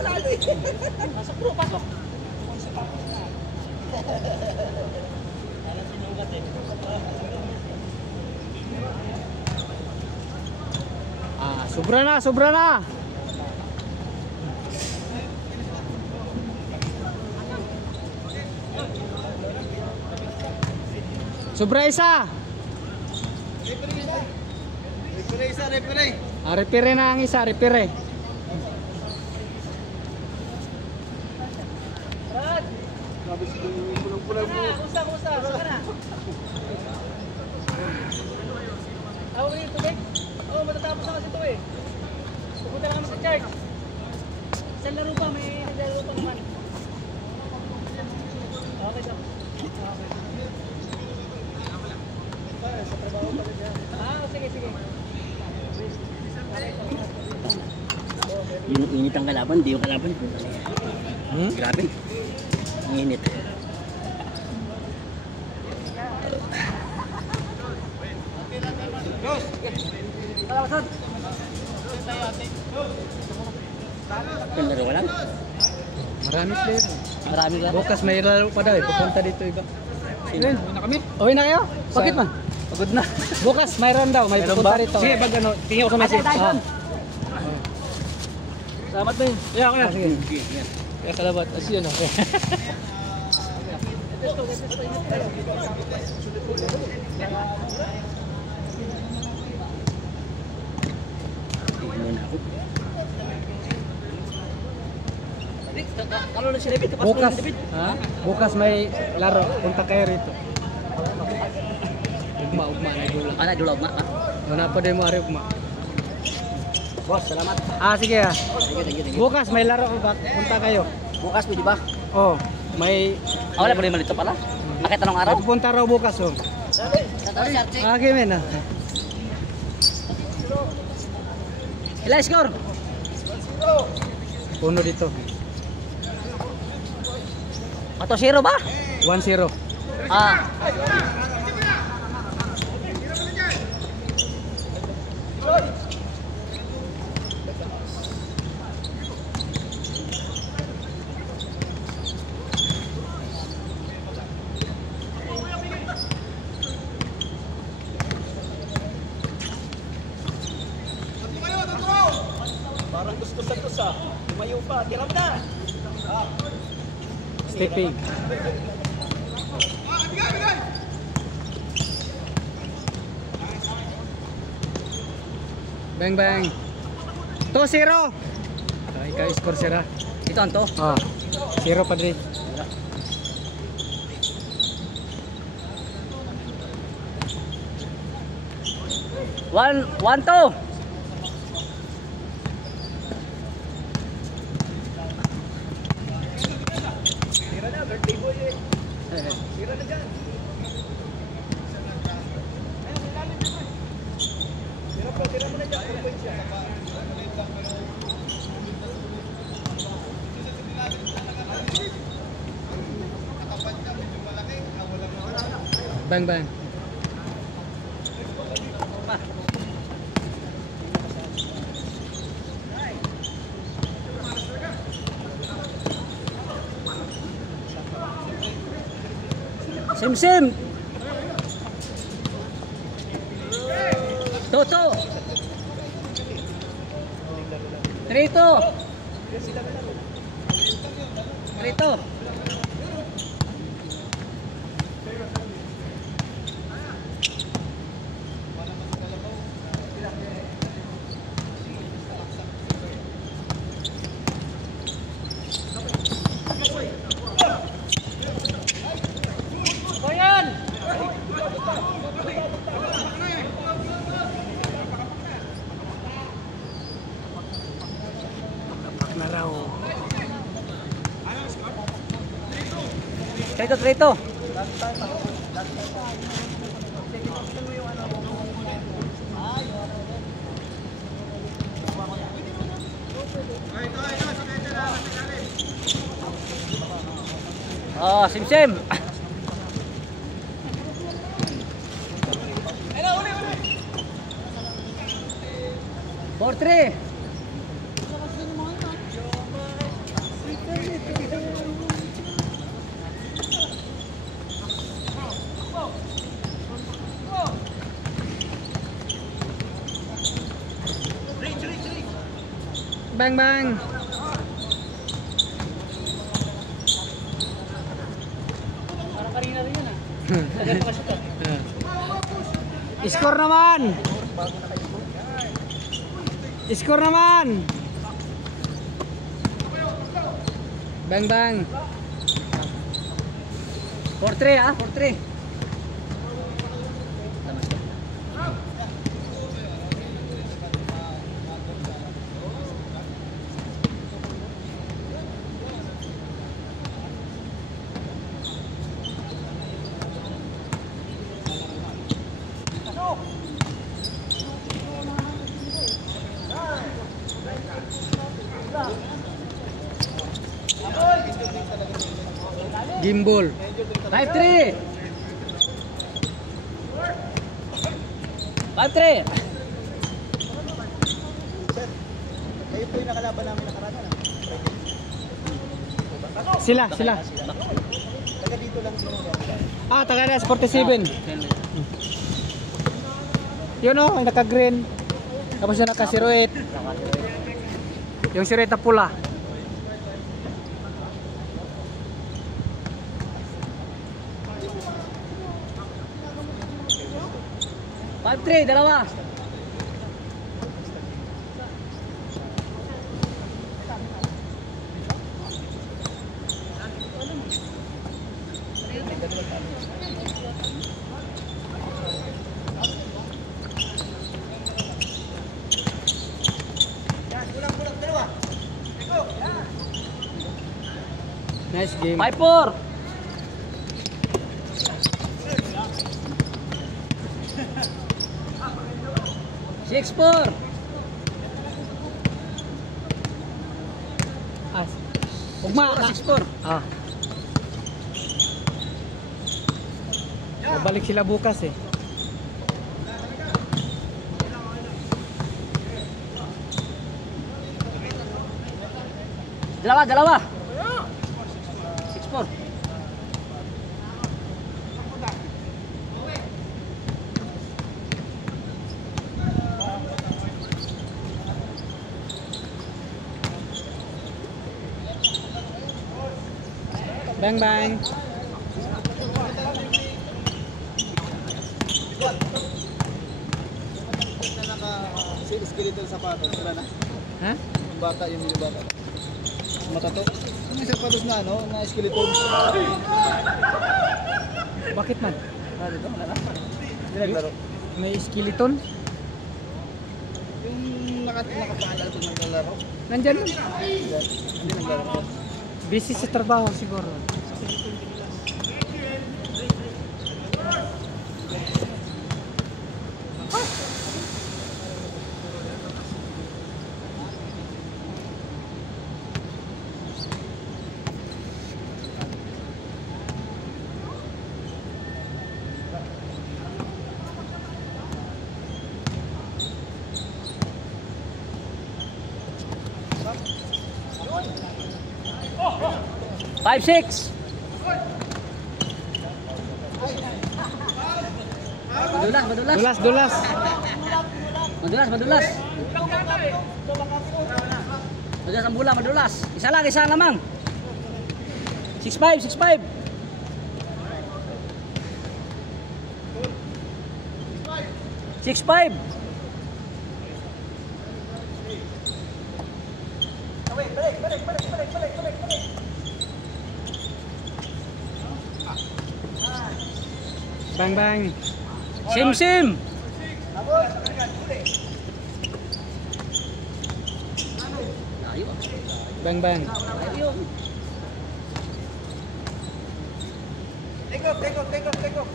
Panalo eh. Pasok bro, pasok. Sobra na, sobra na. Sobra isa. Repere isa, repere. Repere na ang isa, repere. Brad! Kumusta? Saka na? Tawag rin tubig? Oo, matatapos na kasi ito eh. Pupunta na kami sa church. Isang laro pa, may naglalaro pa naman. Okay daw. Sa trabaho pa rin yan. Sige. Init ang kalaban, di yung kalaban. Grabe. Ang init. Palawasan! Laro ka lang? Marami player. Marami ka? Bukas may laro pa daw eh. Pupunta dito iba. Uwi na kami? Uwi na kayo? Bakit man? Pagod na. Bukas mayroon daw. May pupunta dito. Sige, pag ano, tingin ko sa message. Salamat ba yun? Yeah, okay. Sige. Kaya salamat. As yun okay. Bukas. Bukas may laro. Punta kayo rito. Ugma na dula. Ana dula ugma. Wala pa din mo ari ugma. Boss, salamat. Sige Sige. Bukas may laro. Punta kayo. Bukas pwede ba? Oh, may Wala pa rin malito pala. Nakita nung araw? pupunta raw bukas oh. Okay men. Ilang score? Puno dito. 4-0 ba? 1-0. Ah. Parang gusto sa tusa. Tumayo pa, tiram na. Stepping. Bang bang. 2-0. Ikaw score sira. Ito anto. 0 pa din. One, two. Tira na, birthday boy eh. Tira na dyan. Tira mo na dyan. Bang bang. Sim. Toto. 3-2. 3-2. Na raw. 3-2. Oh, sim. 4-3. bang, bang. Parang kanina rin yun ah. Tagal pa siya. Score naman. Score naman. Bang, bang. 4-3 ah, 4-3. Gimbal. 5-3. 5-3. Kayo po yung nakalaban namin nakaraan na. Sila. Taga dito lang sila. Taga na 47. Yun o, ang naka-green. Tapos yung naka-08. Yung sireta pula. Dalawa. Nice game. 5-4. Six-4. Ugma. 6-4. Babalik sila bukas eh. Dalawa. 6-4. Bang, bang. Skeletal sapatos. Wala na. Ha? Yung bata, yung bata. Matato. Yung sapatos na ano, na skeleton. Bakit man? Dito, wala na. Hindi naglaro. May skeleton? Yung nakapaalala doon naglalaro. Nandyan yun. Hindi naglaro. Busy sa trabaho siguro. Five, six. Madulas. Dulas. Madulas ang bola, madulas. Isa lamang. 6-5. 6-5. Bang, bang. Sim. Bang, bang. Take off.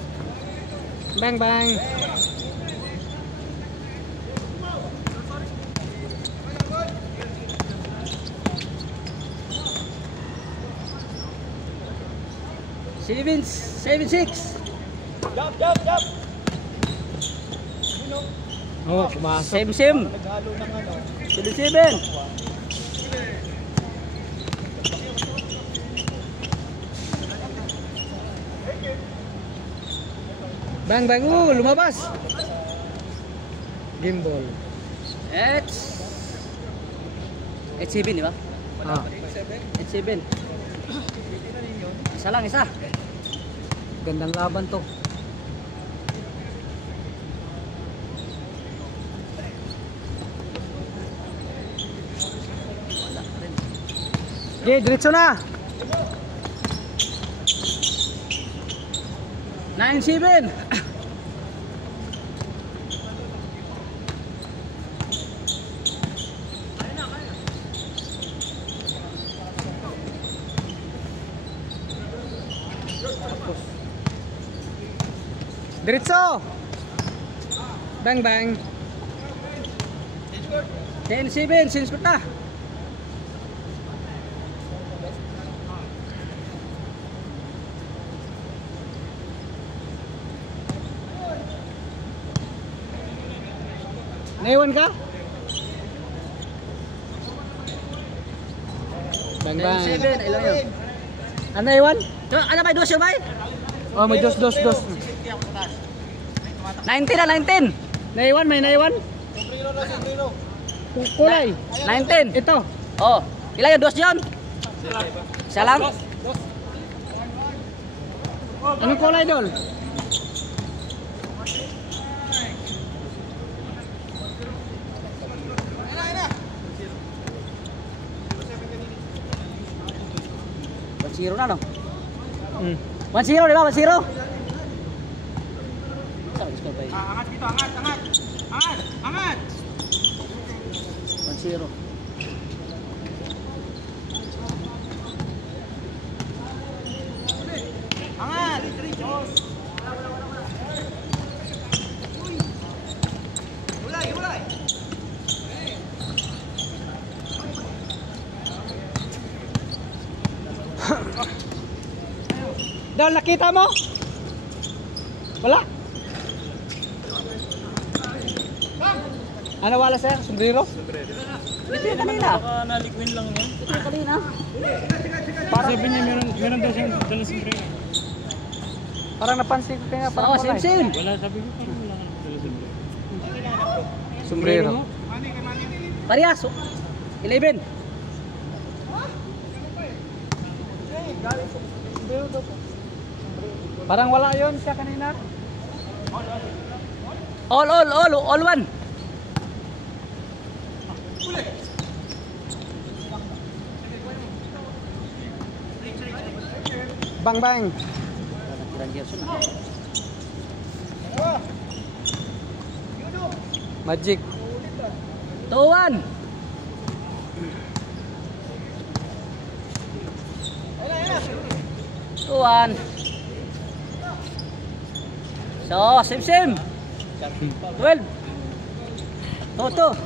Bang, bang. Seven, six. Jump. Oh, pumasok. Sim. Naghalo ng ano. 7. Bang, bang. Lumabas. Gimbal. X. 8-7, di ba? Ah. 8-7. Isa lang, isa. Gandang laban to. Okay, diretso na. 9-7. Diretso. Bang bang. 10-7, sinskot na. Naiwan ka? Bang bang. 10-7, ilan yun? Ano naiwan? Ano ba, dos yun ba? Oh, may dos. 19 na, 19. Naiwan, may naiwan. Kulay. 19. Ito. Oh, ilan yun, dos yun? Isa lang? Anong kulay dol? Zero na, no? Hmm. 1-0, di ba? 1-0? Angat dito, angat. Angat. 1-0. Angat. Hulay. Dol, nakita mo? Wala. Ano wala sa'yo? Sombrero? Ito yung kanina. Nalikwin lang yan. Ito yung kanina. Sabi niya meron daw siyang dala sombrero. Parang napansin ko kaya parang Oo, wala. same. Wala, sabi ko parang wala ka dala sombrero. Sombrero. Parehas. 11. Parang wala yon siya kanina. All one. Bang bang. Tirang Gerson na. Magic. 2-1. So, same. 12. 2-2.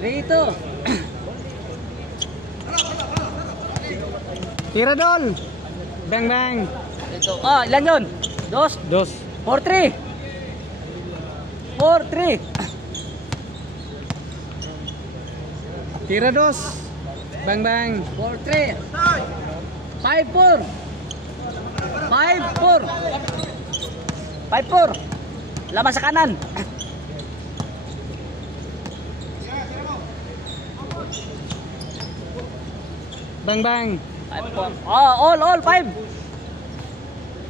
Rito. Tira dol. Bang bang. Ito. Ah, ilan yun? Dos. Dos. 4-3. 4-3. Tira dos. Bang bang. 4-3. 5-4. 5-4. 5-4. Laban sa kanan. Bang bang. 5-4. Oh, all 5.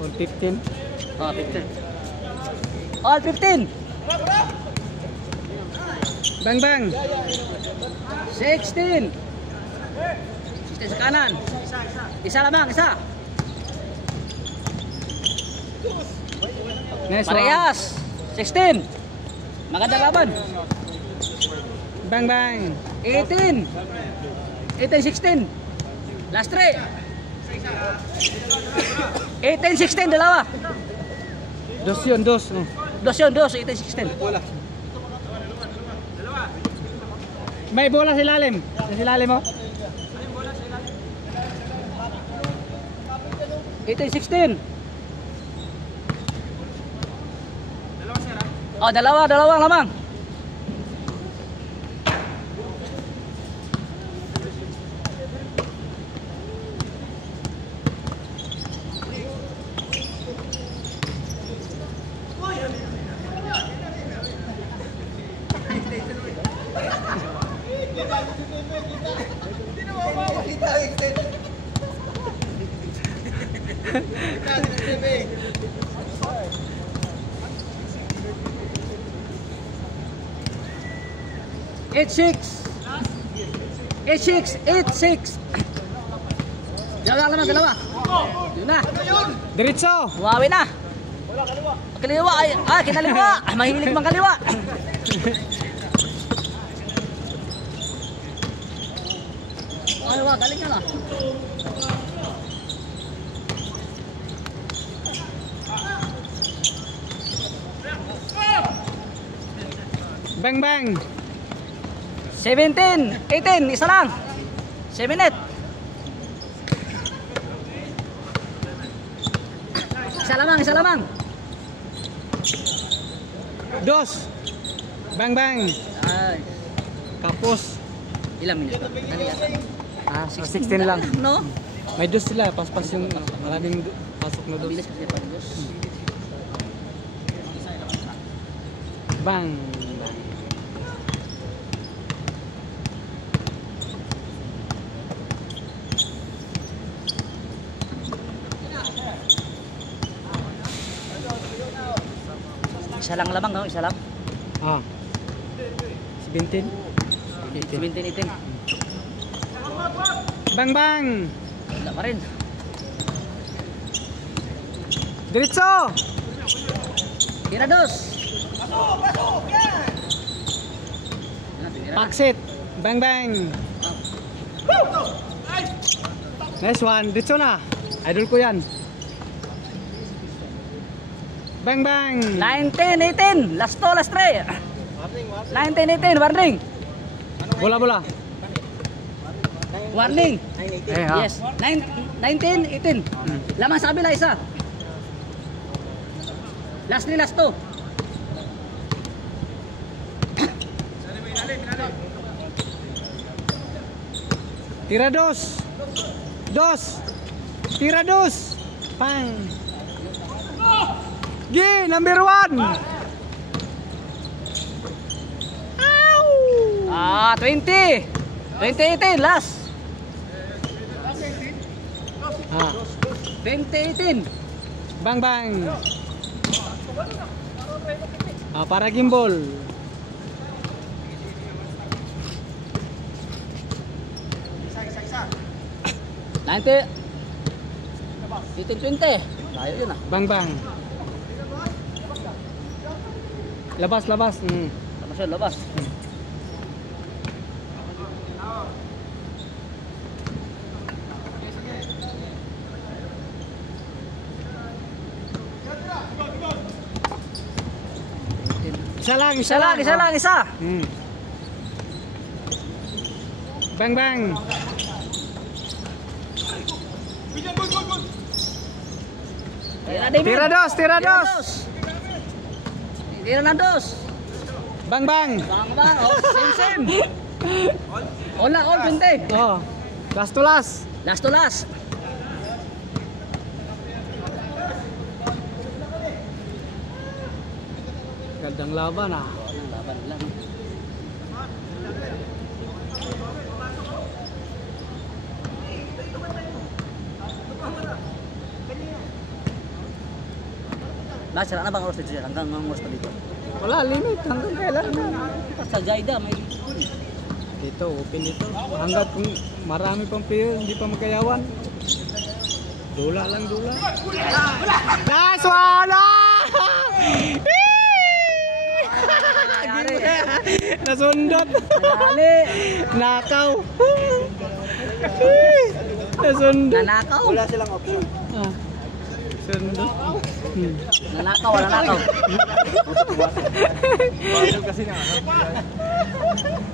On 15. Oh, 15. All 15. Bang bang. 16. 16 sa kanan. Isa lamang, isa. Nice one. Parehas. 16. Magandang laban. Bang bang. 18. 18-16. Last 3. 18-16, dalawa. Dos yun, dos. Oh. Dos yun, dos. 18-16. May bola sa ilalim. Sa ilalim mo? 18-16. Oh, dalawang lamang. Eight six. Dalawa. Yun na. Diretso. Huwawi na. Kaliwa. Kinaliwa. Mahilig mang kaliwa. Ay, galing yan ah. Bang bang. 17, 18, isa lang. 7 minutes. Isa lamang. Dos. Bang bang. Ay, Kapos. ilang minutes? Dali yan. 16 lang. No? May dos sila, paspas yung maraming pasok na dos. Mabilis kasi pa Diyos. Bang. Isa lang lamang, no? Isa lang. 17. 17, 18. Bang bang. Wala pa rin. Diretso. Tira dos. Paksit. Bang bang. Nice one. Diretso na. Idol ko yan. Bang bang. 19, 18. Last 3. 19, 18. Warning. Bola. Warning. Eh, Yes. 19, 18. Lamang sa kabila isa. Last 2. Tira dos. Tira dos. Pang. Number 1. 20. 20, 18. Last. 20, 18. Bang bang. Para gimbal. Nanti 20. Layo yun ah. Bang bang. Labas. Tama siya, labas. Isa lang. Bang bang. Tira dos. Tira na dos. Bang bang. Bang. Oh, same. All 20. Last to last. Last to last. Gandang laban ah. Laban lang. Nasira na bang oras dito? Hanggang mga oras pa dito? Wala, limit. Hanggang kailan na. Sa Jaida may... Dito, open dito. Hanggat kung marami pang player, hindi pa magkayawan. Dula. Nice one! Nasundot. Dali! Nakaw. Nasundot. Nanakaw? Wala silang option. Sundot. Nanakaw. Kasi na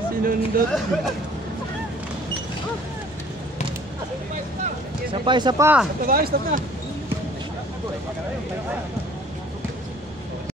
Sinundot. Isa pa. Stop na.